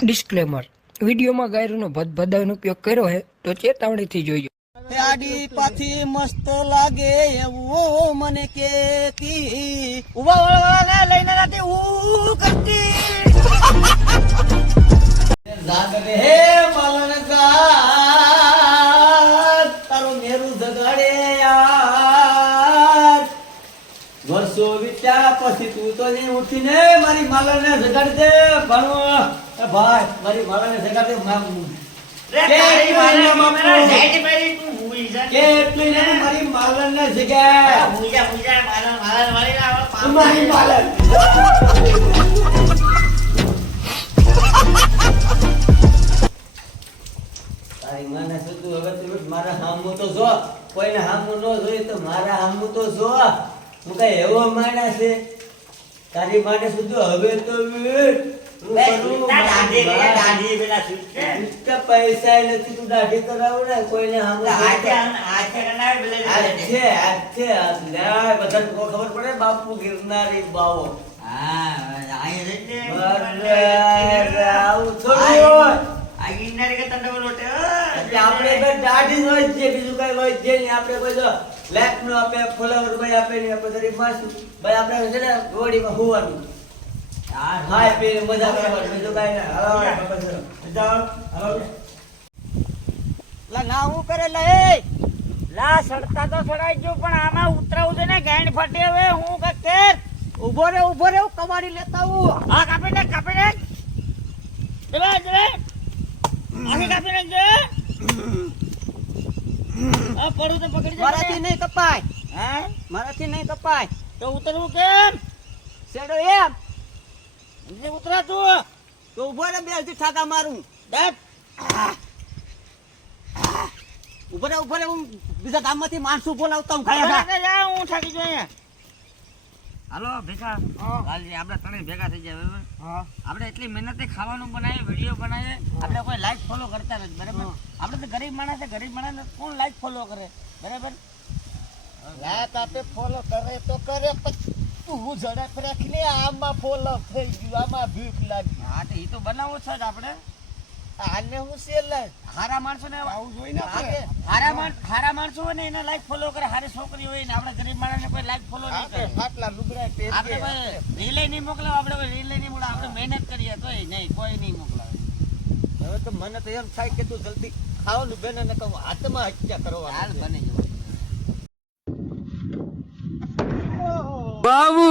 Disclaimer વિડીયોમાં ગાયરોનો ભદભદાનો ઉપયોગ કર્યો છે તો ચેતવણીથી જોઈજો. આડી પાછી મસ્ત લાગે એવું મને કે ઉભા વાળા લઈને નથી હું કરતી જાગરે હે માલન કા તારો મેરું જગાડે યાર વર્ષો વીત્યા પછી તું તો નહીં ઉઠીને મારી માલને જગાડી દે ભણો ભાઈ મારી માલને જગાડી દે મારી માલને તારી મને શું હવે તું મારા હામું તો જો કોઈને હામું ન જોઈએ તો મારા હામું તો જો હું કઈ એવો માણસ છે તારી માટે સુધી હવે તો પૈસા નથી તું દાઢી કરાવું ને કોઈને ખબર પડે બાપુ ગિરનારી બાવો આપણે દાઢી હોય છે બીજું કઈ હોય છે નહીં આપણે કોઈ લેપ નું આપે ફોલોવર ભાઈ આપે ને આપણે ગરીબ માણસ ભાઈ આપણે છે ને ગોળીમાં હોવાનું હાય પીને મજા કરવાની બીજું કઈ ના લા ના હું કરે લે લા સડતા તો સડાઈ ગયો પણ આમાં ઉતરાવું છે ને ગાંડ ફાટે હવે હું કર ઉભો રે કમાડી લેતા હું હા કાપી નાખ જવે આને કાપી નાખ જે આ પડું તો પકડી જા મારાથી નહીં કપાય હે મારાથી નહીં કપાય તો ઉતરવું કેમ શેડો એમ જે ઉતરા તું તો ઉભો રે બે હજી ઠાકા મારું દત ઉભો રે હું બીજા ગામમાંથી માણસો બોલાવતા હું ખાયા જા હું થાકી જો અહીંયા હાલો ભેગા હાલજી આપણે ત્રણેય ભેગા થઈ જાય બરાબર. આપણે એટલી મહેનતે ખાવાનું બનાવીએ વિડીયો બનાવીએ આપણે કોઈ લાઈક ફોલો કરતા નથી બરાબર. આપણે તો ગરીબ માણસ છે ગરીબ માણસ કોણ લાઈક ફોલો કરે બરાબર. રાત આપે ફોલો કરે તો કરે પછી હું ઝડપ રાખીને આમાં ફોલો થઈ ગયું આમાં ભૂખ લાગી હા તો એ તો બનાવવો છે જ આપણે. આને હું સેલ હારા માણસો ને આવું જોઈને હારા માણસો હોય ને એને લાઈક ફોલો કરે હારી છોકરી હોય ને આપણે ગરીબ માણસ ને કોઈ લાઈક ફોલો નહીં કરે. આટલા લુગડા પહેરી આપણે કોઈ રીલે નહીં મોકલાવે આપણે કોઈ રીલે નહીં મોકલાવે આપણે મહેનત કરીએ તોય નહીં કોઈ નહીં મોકલાવે. હવે તો મને તો એમ થાય કે તું જલ્દી ખાવાનું બેન ને કહું હાથમાં હત્યા હાલ કરવાની બની જવું. બાબુ